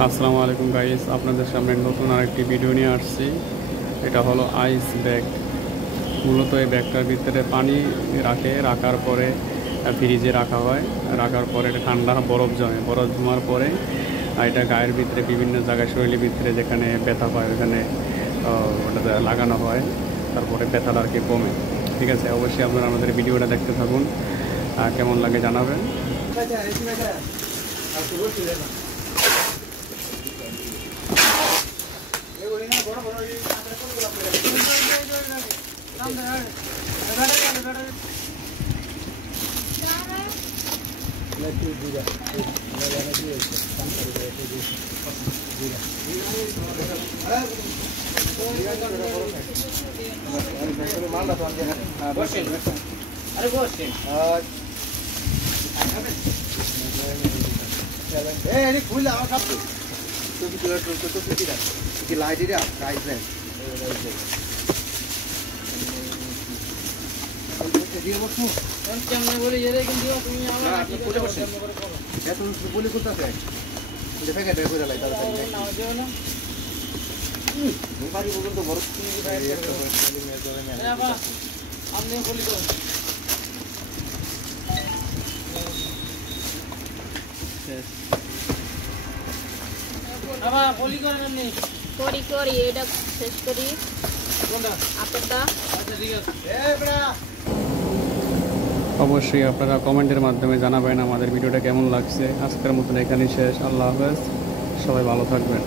আসসালামু আলাইকুম গাইস, আপনাদের সামনে নতুন আরেকটি ভিডিও নিয়ে আসছি। এটা হলো আইস ব্যাগ। মূলত এই ব্যাগটার ভিতরে পানি রাখার পরে ফ্রিজে রাখা হয়। রাখার পরে এটা ঠান্ডা বরফ জমে, বরফ জমার পরে এটা গায়ের ভিতরে বিভিন্ন জায়গায়, শরীরের ভিতরে যেখানে ব্যথা পায় ওখানে ওটা লাগানো হয়। তারপরে ব্যথাটা আর কি কমে। ঠিক আছে, অবশ্যই আপনারা আমাদের ভিডিওটা দেখতে থাকুন, কেমন লাগে জানাবেন। করি এটা শেষ করি আপনারটা। অবশ্যই আপনারা কমেন্টের মাধ্যমে জানাবেন আমাদের ভিডিওটা কেমন লাগছে। আজকের মতন এখানেই শেষ। আল্লাহ হাফেজ, সবাই ভালো থাকবেন।